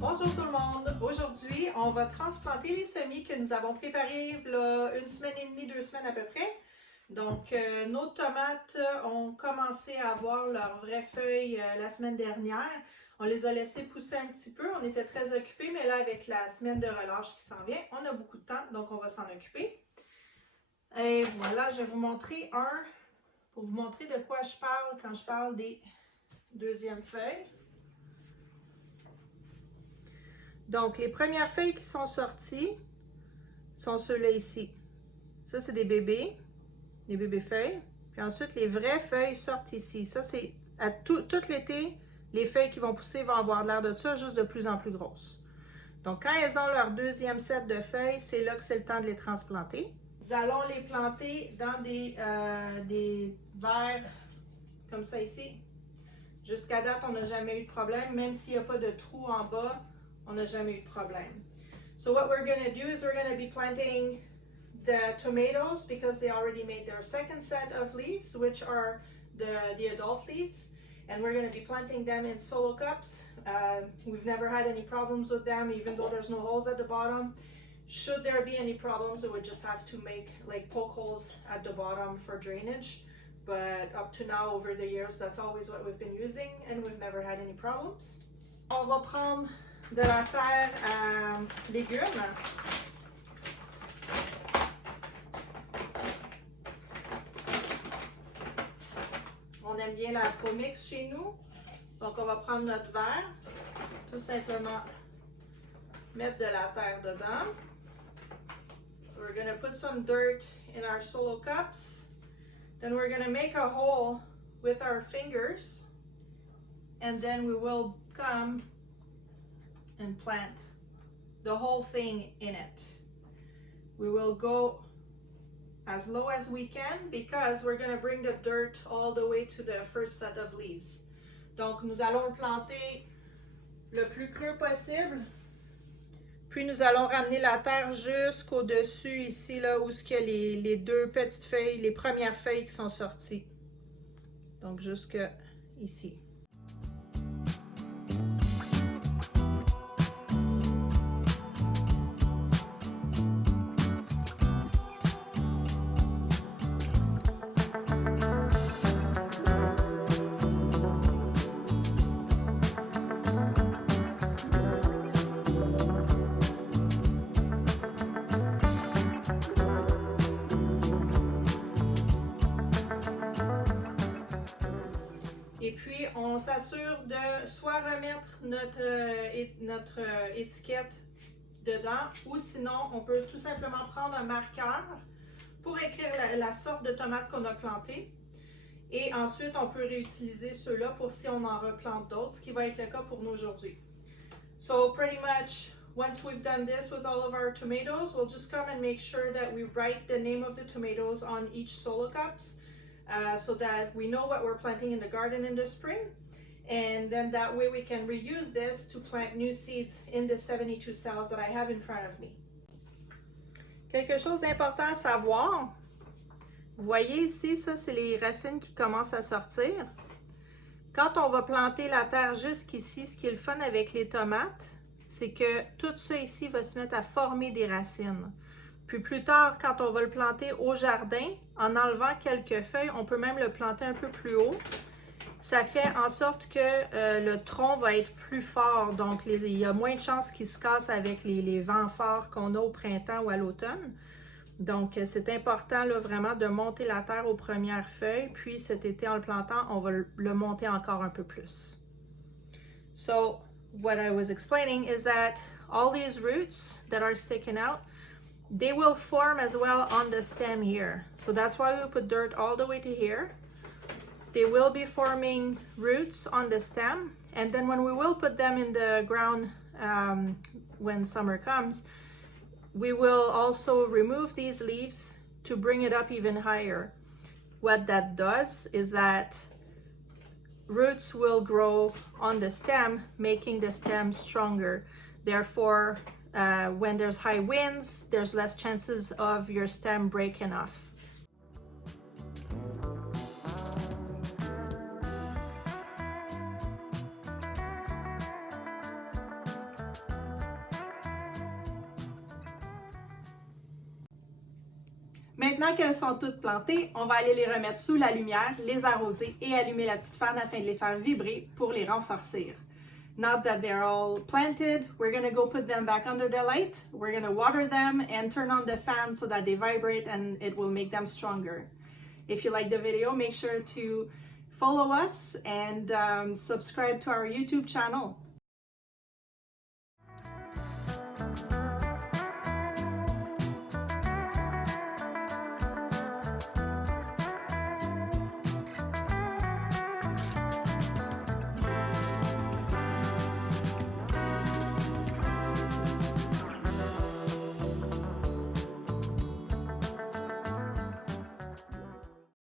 Bonjour tout le monde! Aujourd'hui, on va transplanter les semis que nous avons préparés là, une semaine et demie, 2 semaines à peu près. Donc, nos tomates ont commencé à avoir leurs vraies feuilles la semaine dernière. On les a laissées pousser un petit peu. On était très occupés, mais là, avec la semaine de relâche qui s'en vient, on a beaucoup de temps, donc on va s'en occuper. Et voilà, je vais vous montrer pour vous montrer de quoi je parle quand je parle des deuxièmes feuilles. Donc, les premières feuilles qui sont sorties sont ceux-là ici. Ça, c'est des bébés feuilles. Puis ensuite, les vraies feuilles sortent ici. Ça, c'est tout l'été, les feuilles qui vont pousser vont avoir l'air de ça, juste de plus en plus grosses. Donc, quand elles ont leur deuxième set de feuilles, c'est là que c'est le temps de les transplanter. Nous allons les planter dans des verres comme ça ici. Jusqu'à date, on n'a jamais eu de problème, même s'il n'y a pas de trou en bas. On n'a jamais eu de problème. So what we're going to do is we're going to be planting the tomatoes because they already made their second set of leaves, which are the adult leaves. And we're going to be planting them in solo cups. We've never had any problems with them, even though there's no holes at the bottom. Should there be any problems, we would just have to make like poke holes at the bottom for drainage. But up to now, over the years, that's always what we've been using and we've never had any problems. On va prendre de la terre à légumes. On aime bien la promix chez nous. Donc, on va prendre notre verre, tout simplement mettre de la terre dedans. So we're going to put some dirt in our solo cups. Then we're going to make a hole with our fingers. And then we will come and plant the whole thing in it. We will go as low as we can because we're going to bring the dirt all the way to the first set of leaves. Donc, nous allons le planter le plus creux possible. Puis, nous allons ramener la terre jusqu'au-dessus ici, là, où il y a les deux petites feuilles, les premières feuilles qui sont sorties. Donc, jusque ici. Et puis, on s'assure de soit remettre notre étiquette dedans ou sinon, on peut tout simplement prendre un marqueur pour écrire la sorte de tomate qu'on a plantée. Et ensuite, on peut réutiliser ceux-là pour si on en replante d'autres, ce qui va être le cas pour nous aujourd'hui. So pretty much, once we've done this with all of our tomatoes, we'll just come and make sure that we write the name of the tomatoes on each solo cups. So that we know what we're planting in the garden in the spring, and then that way we can reuse this to plant new seeds in the 72 cells that I have in front of me. Quelque chose d'important à savoir, vous voyez ici, ça c'est les racines qui commencent à sortir. Quand on va planter la terre jusqu'ici, ce qui est le fun avec les tomates, c'est que tout ça ici va se mettre à former des racines. Puis plus tard, quand on va le planter au jardin, en enlevant quelques feuilles, on peut même le planter un peu plus haut. Ça fait en sorte que le tronc va être plus fort. Donc, il y a moins de chances qu'il se casse avec les vents forts qu'on a au printemps ou à l'automne. Donc, c'est important là, vraiment de monter la terre aux premières feuilles. Puis cet été, en le plantant, on va le monter encore un peu plus. So, what I was explaining is that all these roots that are sticking out, they will form as well on the stem here. So that's why we put dirt all the way to here. They will be forming roots on the stem. And then when we will put them in the ground when summer comes, we will also remove these leaves to bring it up even higher. What that does is that roots will grow on the stem, making the stem stronger. Therefore, when there's high winds, there's less chances of your stem breaking off. Maintenant qu'elles sont toutes plantées, on va aller les remettre sous la lumière, les arroser et allumer la petite fan afin de les faire vibrer pour les renforcer. Now that they're all planted, we're going to go put them back under the light. We're going to water them and turn on the fan so that they vibrate and it will make them stronger. If you like the video, make sure to follow us and subscribe to our YouTube channel.